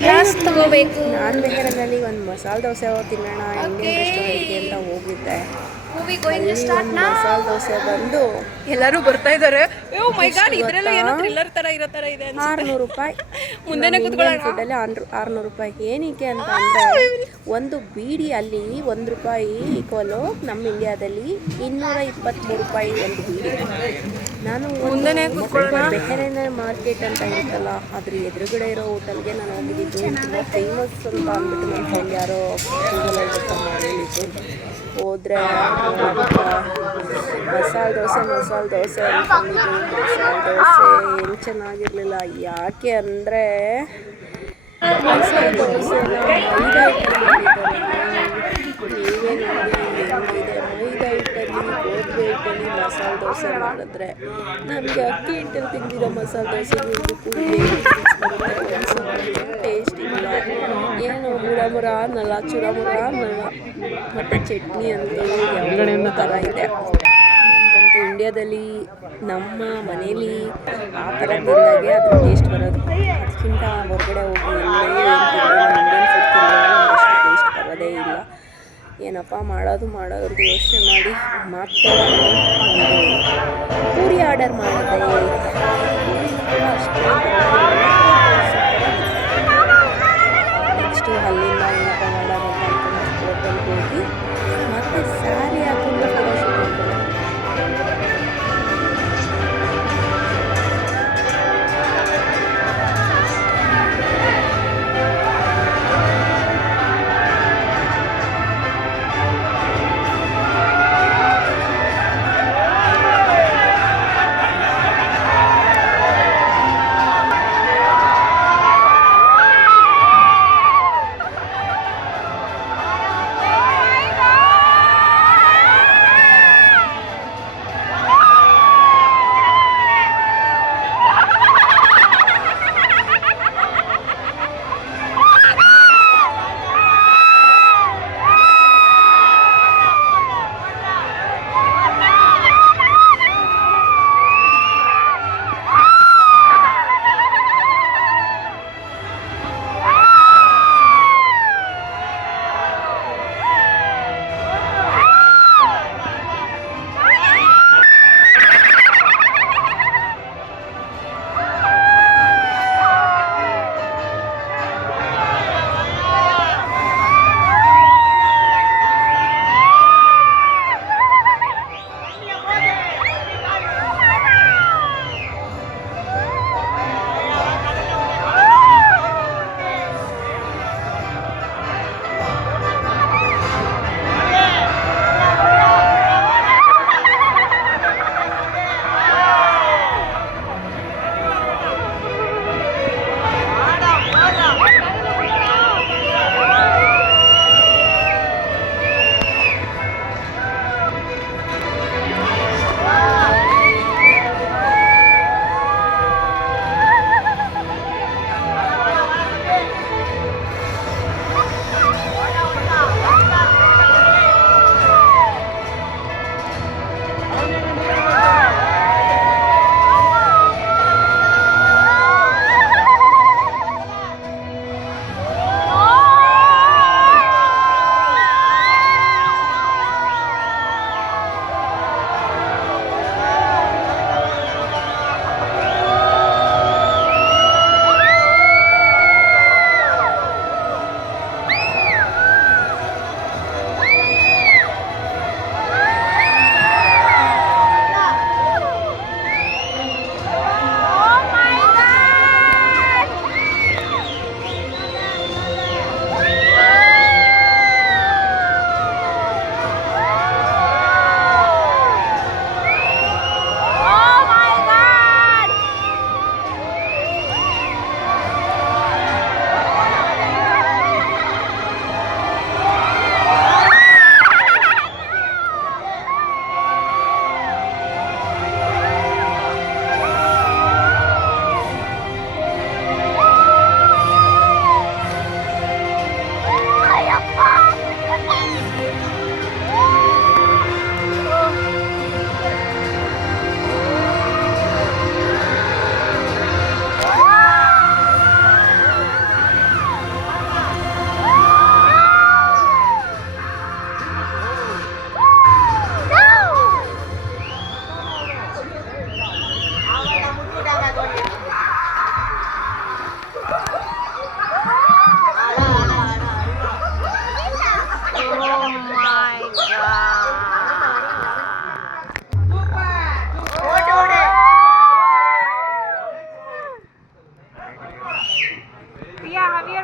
Glass ತಗೋಬೇಕು. ನಾನು ಬೆಹರನಲ್ಲಿ ಒಂದು ಮಸಾಲೆ ದೋಸೆ ತಿನ್ನೋಣ ಇಂಡಿಯನ್ ರೆಸ್ಟೋರೆಂಟ್ಗೆ ಅಂತ ಹೋಗಿದ್ದೆ. Movie going to start now. Masala dosa ಬಂದು ಎಲ್ಲರೂ ಬರ್ತಾ ಇದ್ದಾರೆ. ಓ ಮೈ ಗಾಡ್, ಇದರೆಲ್ಲ ಏನೋ ಥ್ರಿಲ್ಲರ್ ತರ ಇರೋ ತರ ಇದೆ ಅನ್ಸುತ್ತೆ. 600 ರೂಪಾಯಿ. ಮುಂದೆನೇ ಕೂತ್ಕೊಳ್ಳೋಣ. ಫುಡ್ಡಲ್ಲಿ 600 ರೂಪಾಯಿ. ಏನಕ್ಕೆ ಅಂತ ಅಂದರೆ ಒಂದು ಬೀಡಿ ಅಲ್ಲಿ ₹1 ಈಕ್ವಲು ನಮ್ಮ ಇಂಡಿಯಾದಲ್ಲಿ 223 ರೂಪಾಯಿ ಒಂದು ಬೀಡಿ. ನಾನು ಮುಂದೆನೇ ಕೂತ್ಕೊಳ್ಳೋಣ. ಬೆಹರೇನ ಮಾರ್ಕೆಟ್ ಅಂತ ಇರುತ್ತಲ್ಲ, ಅದ್ರ ಎದುರುಗಡೆ ಇರೋ ಹೋಟೆಲ್ಗೆ ನಾನು ಹೋಗಿದ್ದು. ತುಂಬ ಫೇಮಸ್ ಅಂತ ಅಂದ್ಬಿಟ್ಟು ನನ್ನ ಫ್ರೆಂಡ್ ಯಾರೋ ಮಾಡಿದ್ದು. ಹೋದರೆ ಮಸಾಲೆ ದೋಸೆ ಅಂದ್ಕೊಂಡಿದ್ದು. ಮಸಾಲೆ ದೋಸೆ ಏನು ಚೆನ್ನಾಗಿರಲಿಲ್ಲ. ಯಾಕೆ ಅಂದರೆ ಮಸಾಲೆ ದೋಸೆನ ಮೈದಾ ಹಿಟ್ಟಲ್ಲಿ ನೀವೇ ನೋಡಿ ಹೆಂಗಿದೆ. ಮೈದಾ ಹಿಟ್ಟಲ್ಲಿ ಗೋಧಿ ಹಿಟ್ಟಲ್ಲಿ ಮಸಾಲೆ ದೋಸೆ ಮಾಡಿದ್ರೆ ನಮಗೆ ಅಕ್ಕಿ ಹಿಟ್ಟಲ್ಲಿ ತಿಂದಿರೋ ಮಸಾಲೆ ದೋಸೆಗೂ ಇದಕ್ಕೂ ಟೇಸ್ಟ್ ಇಲ್ಲ. ಏನು ಮುರ ಅನ್ನಲ್ಲ, ಚುರಮುರ ಅನ್ನಲ್ಲ. ಮತ್ತು ಚಟ್ನಿ ಅಂತೂ ಯಾವ ಥರ ಇದೆ. ನನಗಂತೂ ಇಂಡಿಯಾದಲ್ಲಿ ನಮ್ಮ ಮನೇಲಿ ಆ ಥರ ತಿಂದಾಗೆ ಅದು ಟೇಸ್ಟ್ ಬರೋದು. ಅದಕ್ಕಿಂತ ಹೊರಗಡೆ ಹೋಗಿ ಇಂಡಿಯನ್ ಫುಡ್ ತಿನ್ನೋದು ಟೇಸ್ಟ್ ಬರೋದೇ ಇಲ್ಲ. ಏನಪ್ಪ ಮಾಡೋದು ಅಂತ ಯೋಚನೆ ಮಾಡಿ ಮತ್ತೆ ಒಂದು ಪೂರಿ ಆರ್ಡರ್ ಮಾಡಿದೆ. ಅಷ್ಟೇ ನೆಕ್ಸ್ಟು ಅಲ್ಲಿಂದ ಏನಪ್ಪ ಮಾಡೋದು ಅಂತ ಹೋಟೆಲ್ಗೆ ಹೋಗಿ ಮತ್ತೆ ಸ್ಯಾರಿ ಹಾಕೊಂಡು ಫೋಟೋಶೂಟ್ ಮಾಡ್ಕೊಂಡು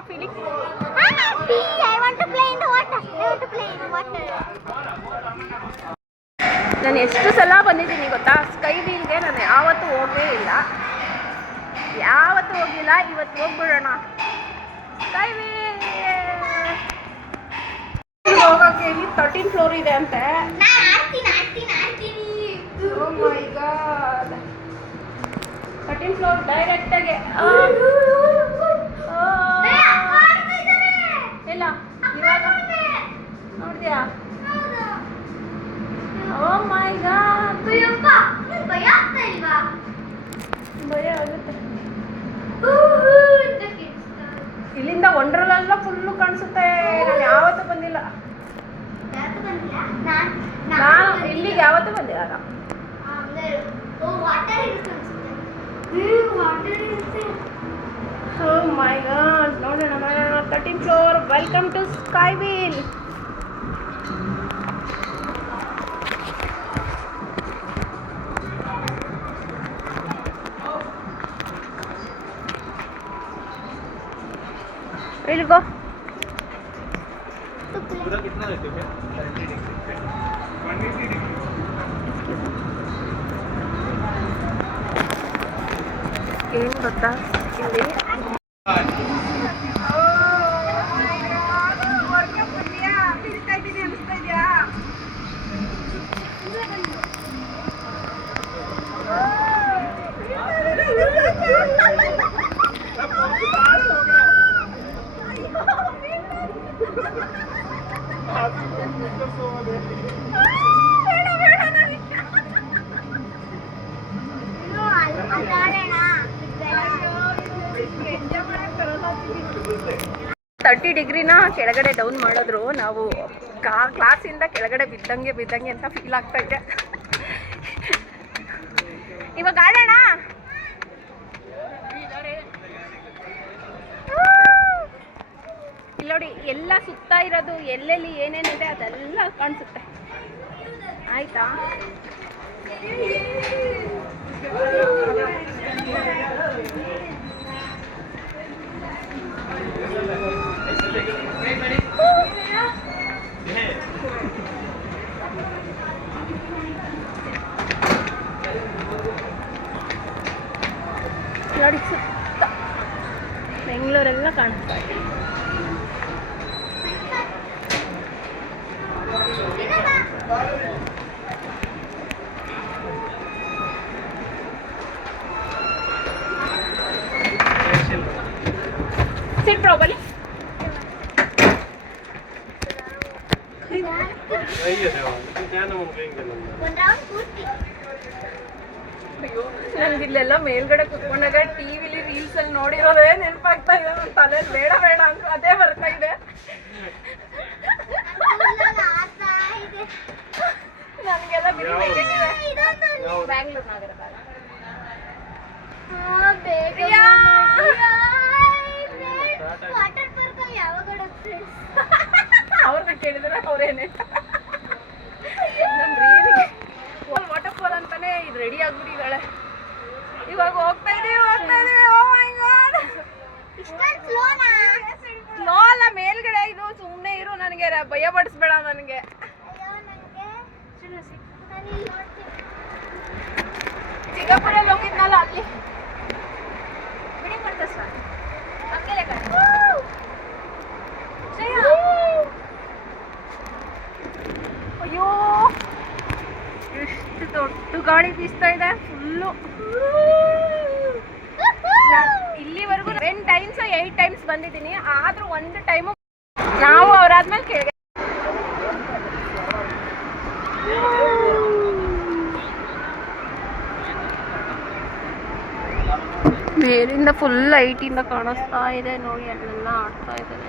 feeling? I want to play in the water. I want to play in the water. ನಾನು ಎಷ್ಟು ಸಲ ಬಂದಿದ್ದೀನಿ ಗೊತ್ತಾ ಸ್ಕೈ ವೀಲ್ಗೆ. ನಾನು ಯಾವತ್ತೂ ಹೋಗೇ ಇಲ್ಲ, ಇವತ್ತು ಹೋಗ್ಬಿಡೋಣ ಸ್ಕೈ ವೀಲ್ ಹೋಗೋಕ್ಕೆ. ಇಲ್ಲಿ 13th ಫ್ಲೋರ್ ಇದೆ ಅಂತೆ. ಓ ಮೈ ಗಾಡ್, 13th ಫ್ಲೋರ್ ಡೈರೆಕ್ಟಾಗೆ. ಇಲ್ಲ ಇವಾಗ ನೋಡ್ತೀಯಾ? ಓ ಮೈ ಗಾಡ್, ಭಯ ಆಗುತ್ತೆ. ಇಲ್ಲಿಂದ ವಂಡರ್ಲೆಲ್ಲ ಫುಲ್ಲು ಕಾಣಿಸುತ್ತೆ. ನಾನು ಯಾವತ್ತೂ ಬಂದಿಲ್ಲ, ನಾನು ಇಲ್ಲಿಗೆ ಯಾವತ್ತೂ ಬಂದಿಲ್ಲ. ಓ ಮೈ ಗಾಡ್, ನೋಡೋಣ 13th floor. Welcome to sky wheel. We'll go. कितना रहते हो? 180 डिग्री। ಏನು ಗೊತ್ತಾ ಇಲ್ಲಿ ತರ್ಟಿ ಡಿಗ್ರಿನ ಕೆಳಗಡೆ ಡೌನ್ ಮಾಡಿದ್ರು. ನಾವು ಕ್ಲಾಸಿಂದ ಕೆಳಗಡೆ ಬಿದ್ದಂಗೆ ಅಂತ ಫೀಲ್ ಆಗ್ತಾ ಇದೆ. ಇವಾಗ ಆಡೋಣ. ಇಲ್ಲಿ ನೋಡಿ, ಎಲ್ಲ ಸುತ್ತಾ ಇರೋದು ಎಲ್ಲೆಲ್ಲಿ ಏನೇನಿದೆ ಅದೆಲ್ಲ ಕಾಣಿಸುತ್ತೆ. ಆಯ್ತಾ? ನೋಡಿ ಸುತ್ತ ಬೆಂಗಳೂರೆಲ್ಲ ಕಾಣಿಸ್ತಾ ಇದೆ. Sit properly. ನನಗಿಲ್ಲೆಲ್ಲ ಮೇಲ್ಗಡೆ ಕುತ್ಕೊಂಡಾಗ ಟಿವಿಲಿ ರೀಲ್ಸ್ ಅಲ್ಲಿ ನೋಡಿರೋದೇ ನೆನಪಾಗ್ತಾ ಇದೆ. ನನ್ನ ತಲೆಯಲ್ಲಿ ಬೇಡ ಅಂತ ಅದೇ ಬರ್ತಾ ಇದೆ. ನನಗೆಲ್ಲ ಬ್ಯಾಂಗ್ಳೂರ್ ನಗರ ಅವ್ರನ್ನ ಕೇಳಿದ್ರೆ ಅವ್ರೇನೆ ವಾಟರ್ ಫಾಲ್ ಅಂತಾನೆ ಇದು ರೆಡಿ ಆಗ್ಬಿಟ್ಟಿದ್ದಾಳೆ. ಇವಾಗ ಹೋಗ್ತಾ ಇದೀವಿ. ಓ ಮೈ ಗಾಡ್, ಸ್ಲೋ ಅಲ್ಲ ಮೇಲ್ಗಡೆ. ಇದು ಸುಮ್ಮನೆ ಇರು, ನನಗೆ ಭಯ ಪಡಿಸ್ಬೇಡ. ನನಗೆ ಸಿಂಗಾಪುರಲ್ಲಿ ಹೋಗಿದ್ನಲ್ಲ ಅಲ್ಲಿ ಬಿಡಿ ಮಾಡ್ತಾ ಸರ್. ಅಯ್ಯೋ, ಎಷ್ಟು ದೊಡ್ಡ ಗಾಳಿ ಬೀಸ್ತಾ ಇದೆ ಫುಲ್ಲು. ಇಲ್ಲಿವರೆಗೂ 7 ಟೈಮ್ಸ್ 8 ಟೈಮ್ಸ್ ಬಂದಿದ್ದೀನಿ. ಆದ್ರೂ ಒಂದು ಟೈಮು ನಾವು ಅವರಾದ್ಮೇಲೆ ಕೆಳಗೆ ಮೇಲಿಂದ ಫುಲ್ ಲೈಟಿಂದ ಕಾಣಿಸ್ತಾ ಇದೆ. ನೋಡಿ ಅಲ್ಲೆಲ್ಲ ಆಡ್ತಾ ಇದ್ದಾರೆ.